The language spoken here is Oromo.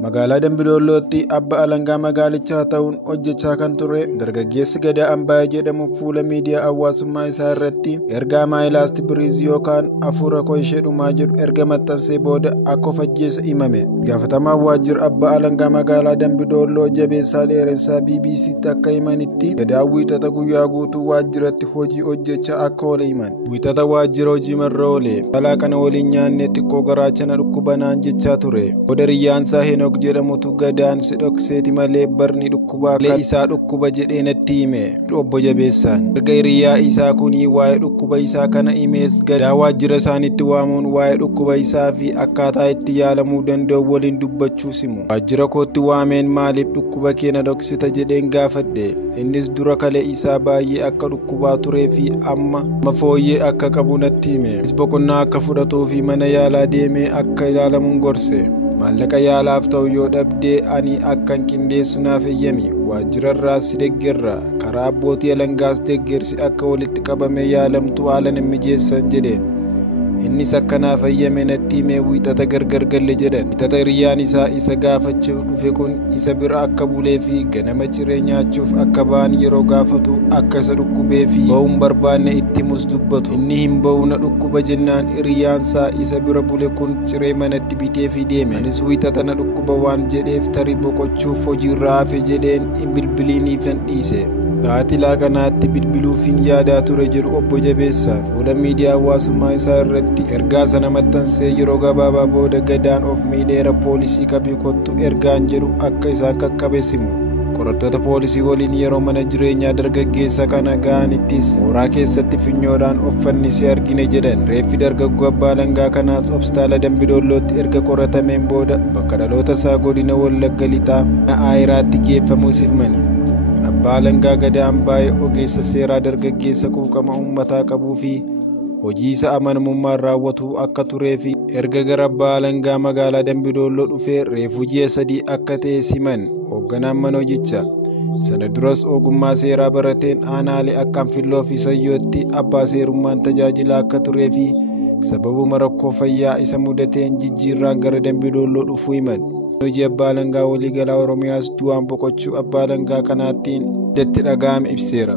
Magaalaa Dambidollootti Abba Alangaa magaalichaa ta'uun hojjechaa kan ture dargaggeessi Gadaa Ambaayee jedhamu fuula miidiyaa hawaasummaa isaa irratti ergaa My Last Breath yookaan hafuura koo ishee dhumaa jedhu erga maxxansee booda akka of ajjeese himame. Gaafatamaan waajjira Abba Alangaa magaalaa Dambidolloo Jabeessaa Dheeressaa BBC'tti akka himanitti Gadaan wiixata guyyaa guutuu waajjiratti hojii hojjechaa akka oole himan. Wiixata waajjira hojii marra oole balaa kana waliin nyaannee xiqqoo garaachana dhukkubanaan jechaa ture. Booda riyyaansaa Henook jedhamutu Gadaan si dhokseeti malee barni dhukkubaa kan isaa dhukkuba jedhee natti hime. Obbo Jabeessaan erga hiriyaa isaa kunii waa'ee dhukkuba isaa kana himees Gadaa waajjira isaanitti waamuun waa'ee dhukkuba isaa fi akkaataa itti yaalamuu danda'u waliin dubbachuu simu. Waajjira kootti waameen maaliif dhukkuba keenya dhoksita jedheen gaafadhe. Innis dura kalee isaa baay'ee akka dhukkubaa turee fi amma fooyyee akka qabu natti hime. Innis boqonnaa akka fudhatuu fi mana yaalaa deemee akka ilaalamuun gorse. Maallaqa yaalaaf ta'u yoo dhabdee ani akkan qindeessu naaf eeyyami. Waajjirarraas si deeggarra. Karaa abbootii alangaas deeggarsi akka walitti qabamee yaalamtu haala nan mijeessan jedheen. Innis akka naaf eeyyame natti himee wiixata gargar galle jedhan. Wiixata hiriyyaan isaa isa gaafachuuf dhufe kun isa bira akka bulee fi ganama ciree nyaachuuf akka ba'an yeroo gaafatu akka isa dhukkubee fi ba'uun barbaanne itti himus dubbatu. Inni hin ba'u na dhukkuba jennaan hiriyyaan isaa isa bira bule kun ciree manatti bitee fi deeme. Anis wiixata na dhukkuba waan jedheef tarii boqochuuf hojiirraa hafe jedheen hin bilbiliiniifan dhiise. Sa'aatii laaqanaatti bilbiluufiin yaadaa ture jedhu Obbo Jabeessaan fuula miidiyaa hawaasummaa isaa irratti ergaa sana maxxansee yeroo gabaabaa booda Gadaan of miidheera poolisii qabii kottu ergaan jedhu akka isaan qaqqabe simu. Qorattoota poolisii waliin yeroo mana jireenyaa dargaggeessa kana ga'anittis mooraa keessatti finyoodhaan of fannisee argine jedhan. Reeffi dargaggoo Abbaa Alangaa kanaas hospitaala Dambidollootti erga qoratameen booda bakka dhaloota isaa godina Wallagga Lixaa Aayiraatti geeffamuu himani. Abbaa Alangaa Gadaa Ambaayee ogeessa seeraa dargaggeessa quuqama uummataa qabuu fi hojii isaa amanamummaan raawwatu akka turee fi erga gara Abbaa Alangaa magaalaa Dambidolloo dhufee reefuu ji'a 3 akka ta'e himan hoogganaan mana hojichaa. Sana duras ogummaa seeraa barateen aanaalee akka Anfilloo fi Sayyootti abbaa seerummaan tajaajilaa akka turee fi sababuma rakkoo fayyaa isa mudateen jijjiirraan gara Dambidolloo dhufuu himan. Hojii Abbaa Alangaa waliigalaa Oromiyaas du'aan boqochuu Abbaa Alangaa kanaattiin itti dhaga'ame ibseera.